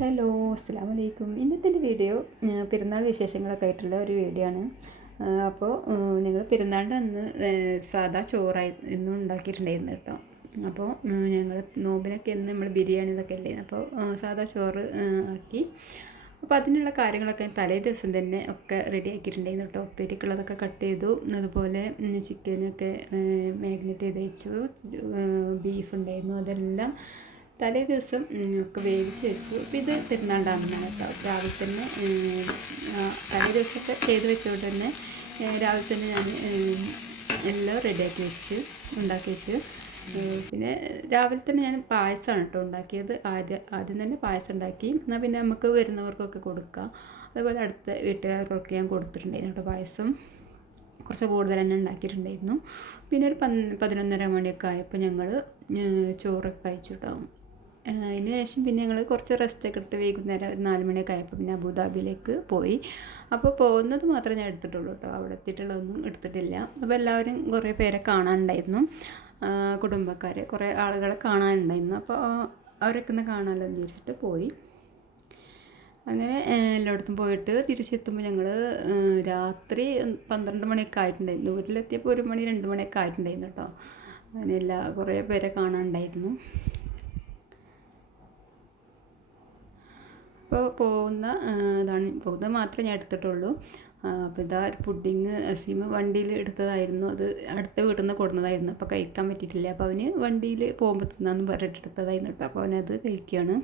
Hello അസ്സാം വലൈക്കും ഇന്നത്തെ വീഡിയോ പെരുന്നാൾ വിശേഷങ്ങളൊക്കെ ആയിട്ടുള്ള ഒരു വീഡിയോ ആണ്. അപ്പോൾ ഞങ്ങൾ പെരുന്നാളിന്റെ അന്ന് സാധാ ചോറായി ഇന്നും ഉണ്ടാക്കിയിട്ടുണ്ടായിരുന്നു കേട്ടോ. അപ്പോൾ ഞങ്ങൾ നോമ്പിനൊക്കെ എന്ന് നമ്മൾ ബിരിയാണി ഇതൊക്കെ അല്ലേ അപ്പോൾ സാധാ ചോറ് ആക്കി. അപ്പോൾ അതിനുള്ള കാര്യങ്ങളൊക്കെ തലേ ദിവസം തന്നെ ഒക്കെ റെഡി ആക്കിയിട്ടുണ്ടായിരുന്നു കേട്ടോ. ഉപ്പേരിക്കുള്ളതൊക്കെ കട്ട് ചെയ്തു. അതുപോലെ ചിക്കനൊക്കെ മാഗ്നേറ്റ് ചെയ്ത് വെച്ചു. ബീഫ് ഉണ്ടായിരുന്നു. അതെല്ലാം തലേ ദിവസം ഒക്കെ വേവിച്ച് വെച്ചു. അപ്പോൾ ഇത് പെരുന്നാളിന്റെ അന്നാണ് കേട്ടോ. രാവിലെ തന്നെ തലേ ദിവസമൊക്കെ ചെയ്ത് വെച്ചുകൊണ്ട് തന്നെ രാവിലെ തന്നെ ഞാൻ എല്ലാം റെഡിയാക്കി വെച്ച് ഉണ്ടാക്കി വെച്ച്. പിന്നെ രാവിലെ തന്നെ ഞാൻ പായസമാണ് കേട്ടോ ഉണ്ടാക്കിയത്. ആദ്യം ആദ്യം തന്നെ പായസം ഉണ്ടാക്കി. എന്നാൽ പിന്നെ നമുക്ക് വരുന്നവർക്കൊക്കെ കൊടുക്കാം. അതുപോലെ അടുത്ത വീട്ടുകാർക്കൊക്കെ ഞാൻ കൊടുത്തിട്ടുണ്ടായിരുന്നു കേട്ടോ പായസം. കുറച്ച് കൂടുതൽ തന്നെ ഉണ്ടാക്കിയിട്ടുണ്ടായിരുന്നു. പിന്നെ ഒരു പൻ പതിനൊന്നര മണിയൊക്കെ ആയപ്പോൾ ഞങ്ങൾ ചോറൊക്കെ കഴിച്ചു കേട്ടോ. അതിന് ശേഷം പിന്നെ ഞങ്ങൾ കുറച്ച് റെസ്റ്റ് ഒക്കെ എടുത്ത് വൈകുന്നേരം ഒരു നാല് മണിയൊക്കെ ആയപ്പോൾ പിന്നെ അബുദാബിയിലേക്ക് പോയി. അപ്പോൾ പോകുന്നത് മാത്രമേ ഞാൻ എടുത്തിട്ടുള്ളൂ കേട്ടോ അവിടെ എത്തിയിട്ടുള്ളതൊന്നും എടുത്തിട്ടില്ല. അപ്പോൾ എല്ലാവരും കുറേ പേരെ കാണാനുണ്ടായിരുന്നു. കുടുംബക്കാരെ കുറേ ആളുകളെ കാണാനുണ്ടായിരുന്നു. അപ്പോൾ അവരൊക്കെ ഒന്ന് കാണാമല്ലോ എന്ന് വിചാരിച്ചിട്ട് പോയി. അങ്ങനെ എല്ലായിടത്തും പോയിട്ട് തിരിച്ചെത്തുമ്പോൾ ഞങ്ങൾ രാത്രി പന്ത്രണ്ട് മണിയൊക്കെ ആയിട്ടുണ്ടായിരുന്നു. വീട്ടിലെത്തിയപ്പോൾ ഒരു മണി രണ്ട് മണിയൊക്കെ ആയിട്ടുണ്ടായിരുന്നു കേട്ടോ അങ്ങനെ എല്ലാ കുറേ പേരെ കാണാനുണ്ടായിരുന്നു. അപ്പോൾ പോകുന്ന ഇതാണ് പോകുന്നത് മാത്രമേ ഞാൻ എടുത്തിട്ടുള്ളൂ. അപ്പോൾ ഇതാ പുഡിങ് അസീമ് വണ്ടിയിൽ എടുത്തതായിരുന്നു. അത് അടുത്ത വീട്ടിൽ നിന്ന് കൊടുന്നതായിരുന്നു അപ്പോൾ കഴിക്കാൻ പറ്റിയിട്ടില്ല. അപ്പോൾ അവന് വണ്ടിയിൽ പോകുമ്പോൾ തിന്നാന്ന് പറഞ്ഞിട്ട് എടുത്തതായിരുന്നു കേട്ടോ. അപ്പോൾ അവനത് കഴിക്കുകയാണ്.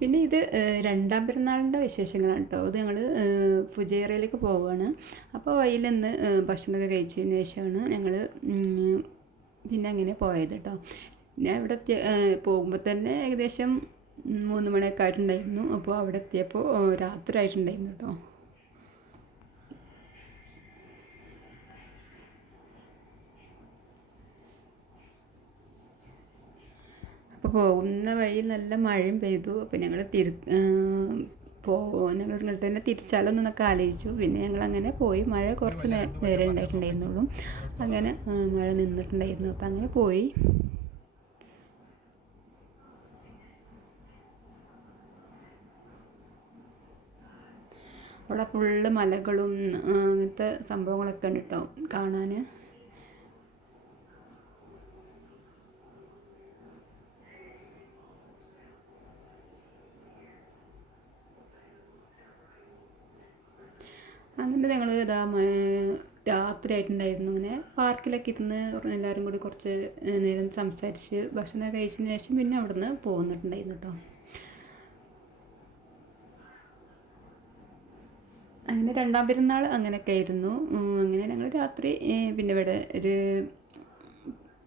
പിന്നെ ഇത് രണ്ടാം പെരുന്നാളിന്റെ വിശേഷങ്ങളാണ് കേട്ടോ അത് ഞങ്ങൾ ഫുജേറയിലേക്ക് പോവുകയാണ് അപ്പോൾ വയ്യിൽ നിന്ന് ഭക്ഷണമൊക്കെ കഴിച്ചതിന് ശേഷമാണ് ഞങ്ങൾ പിന്നെ അങ്ങനെ പോയത് കേട്ടോ പിന്നെ അവിടെ പോകുമ്പോൾ തന്നെ ഏകദേശം മൂന്ന് മണിയൊക്കെ ആയിട്ടുണ്ടായിരുന്നു. അപ്പോൾ അവിടെ എത്തിയപ്പോൾ രാത്രി ആയിട്ടുണ്ടായിരുന്നു കേട്ടോ അപ്പോൾ പോകുന്ന വഴി നല്ല മഴയും പെയ്തു. അപ്പോൾ ഞങ്ങൾ തിരി പോ ഞങ്ങൾ ഇങ്ങോട്ട് തന്നെ തിരിച്ചാലോ എന്നൊക്കെ ആലോചിച്ചു. പിന്നെ ഞങ്ങൾ അങ്ങനെ പോയി. മഴ കുറച്ച് നേരം ഉണ്ടായിട്ടുണ്ടായിരുന്നുള്ളൂ അങ്ങനെ മഴ നിന്നിട്ടുണ്ടായിരുന്നു. അപ്പോൾ അങ്ങനെ പോയി. അവിടെ ഫുള്ള് മലകളും അങ്ങനത്തെ സംഭവങ്ങളൊക്കെ ഉണ്ട് കേട്ടോ കാണാൻ അങ്ങനെ ഞങ്ങൾ ഇതാ മ- രാത്രി ആയിട്ടുണ്ടായിരുന്നു അങ്ങനെ പാർക്കിലൊക്കെ ഇരുന്ന് എല്ലാവരും കൂടി കുറച്ച് നേരം സംസാരിച്ച് ഭക്ഷണം കഴിച്ചതിന് ശേഷം പിന്നെ അവിടുന്ന് പോന്നിട്ടുണ്ടായിരുന്നു കേട്ടോ. അങ്ങനെ രണ്ടാം പെരുന്നാൾ അങ്ങനെയൊക്കെ ആയിരുന്നു. അങ്ങനെ ഞങ്ങൾ രാത്രി പിന്നെ ഇവിടെ ഒരു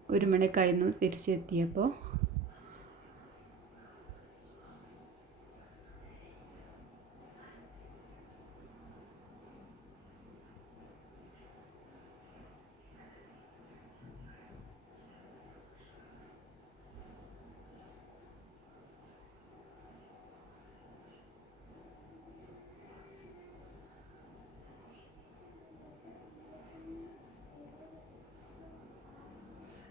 ഒരു മണിയൊക്കെ ആയിരുന്നു തിരിച്ചെത്തിയപ്പോൾ.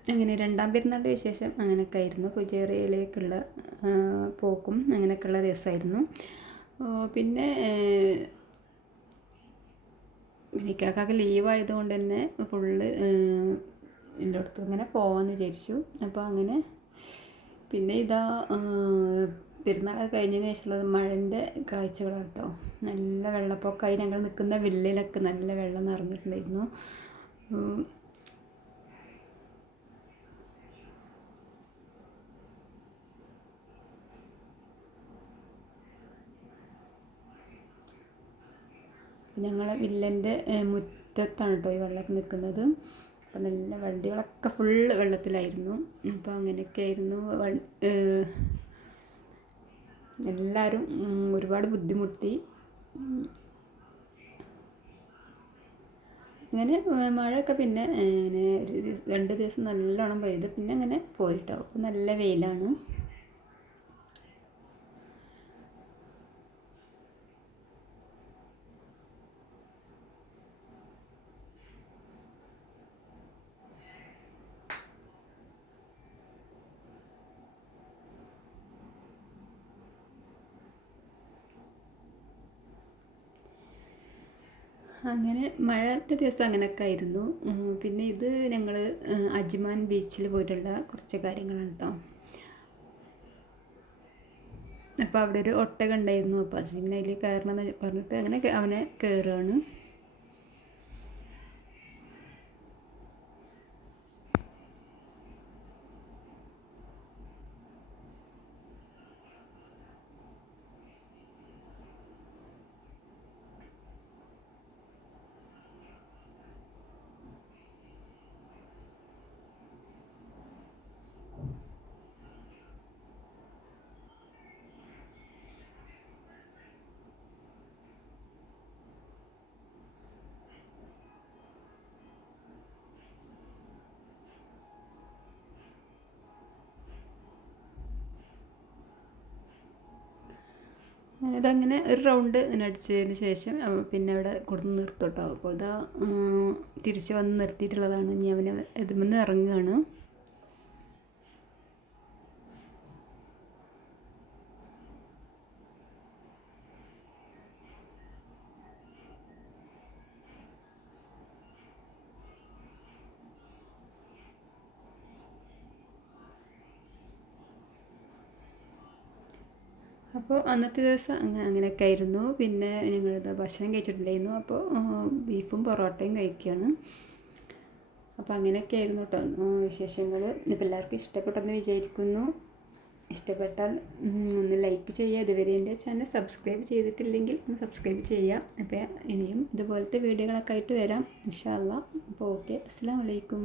അങ്ങനെ രണ്ടാം പെരുന്നാളിന്റെ വിശേഷം അങ്ങനെയൊക്കെ ആയിരുന്നു ഫുജേറിയയിലേക്കുള്ള ആ, പോക്കും അങ്ങനെയൊക്കെയുള്ള രസമായിരുന്നു പിന്നെ എനിക്കാക്കാക്ക് ലീവായതുകൊണ്ട് തന്നെ ഫുള്ള് എല്ലായിടത്തും ഇങ്ങനെ പോകാമെന്ന് വിചാരിച്ചു. അപ്പോൾ അങ്ങനെ പിന്നെ ഇതാ പെരുന്നാളൊക്കെ കഴിഞ്ഞതിന് ശേഷമുള്ളത് മഴന്റെ കാഴ്ചകളാണ് കേട്ടോ. നല്ല വെള്ളപ്പൊക്കമായി ഞങ്ങൾ നിൽക്കുന്ന വില്ലയിലൊക്കെ നല്ല വെള്ളം നിറഞ്ഞിട്ടുണ്ടായിരുന്നു. ഞങ്ങളെ വില്ലന്റെ മുറ്റത്താണ് കേട്ടോ ഈ വെള്ളത്തിൽ നിൽക്കുന്നത്. അപ്പോൾ നല്ല വണ്ടികളൊക്കെ ഫുള്ള് വെള്ളത്തിലായിരുന്നു. അപ്പോൾ അങ്ങനെയൊക്കെ ആയിരുന്നു എല്ലാവരും ഒരുപാട് ബുദ്ധിമുട്ടി. അങ്ങനെ മഴയൊക്കെ പിന്നെ ഒരു രണ്ട് ദിവസം നല്ലോണം പെയ്ത്. പിന്നെ അങ്ങനെ പോയിട്ടോ. അപ്പോൾ നല്ല വെയിലാണ്. അങ്ങനെ മഴയുടെ ദിവസം അങ്ങനെയൊക്കെ ആയിരുന്നു. പിന്നെ ഇത് ഞങ്ങൾ അജ്മാൻ ബീച്ചിൽ പോയിട്ടുള്ള കുറച്ച് കാര്യങ്ങളാണ് കേട്ടോ അപ്പോൾ അവിടെ ഒരു ഒട്ടകം ഉണ്ടായിരുന്നു. അപ്പോൾ അസീമിനെ അതിൽ കയറണം എന്ന് പറഞ്ഞിട്ട് അങ്ങനെ അവനെ കയറുകയാണ് അങ്ങനെ ഇതങ്ങനെ ഒരു റൗണ്ട് ഇങ്ങനെ അടിച്ചതിന് ശേഷം പിന്നെ അവിടെ കൊടുന്ന് നിർത്തോട്ടോ. അപ്പോൾ ഇതാ തിരിച്ച് വന്ന് നിർത്തിയിട്ടുള്ളതാണ്. ഇനി അവനെ ഇതിൽ ഇറങ്ങുകയാണ്. അപ്പോൾ അന്നത്തെ ദിവസം അങ്ങനെ അങ്ങനെയൊക്കെ ആയിരുന്നു പിന്നെ ഞങ്ങളിത് ഭക്ഷണം കഴിച്ചിട്ടുണ്ടായിരുന്നു. അപ്പോൾ ബീഫും പൊറോട്ടയും കഴിക്കുകയാണ് അപ്പോൾ അങ്ങനെയൊക്കെ ആയിരുന്നു കേട്ടോ വിശേഷങ്ങൾ ഇപ്പം എല്ലാവർക്കും ഇഷ്ടപ്പെട്ടെന്ന് വിചാരിക്കുന്നു. ഇഷ്ടപ്പെട്ടാൽ ഒന്ന് ലൈക്ക് ചെയ്യുക. ഇതുവരെ എന്റെ ചാനൽ സബ്സ്ക്രൈബ് ചെയ്തിട്ടില്ലെങ്കിൽ ഒന്ന് സബ്സ്ക്രൈബ് ചെയ്യുക. അപ്പോൾ ഇനിയും ഇതുപോലത്തെ വീഡിയോകളൊക്കെ ആയിട്ട് വരാം. ഇൻഷാല്ല അപ്പോൾ ഓക്കെ. അസ്സാം വലൈക്കും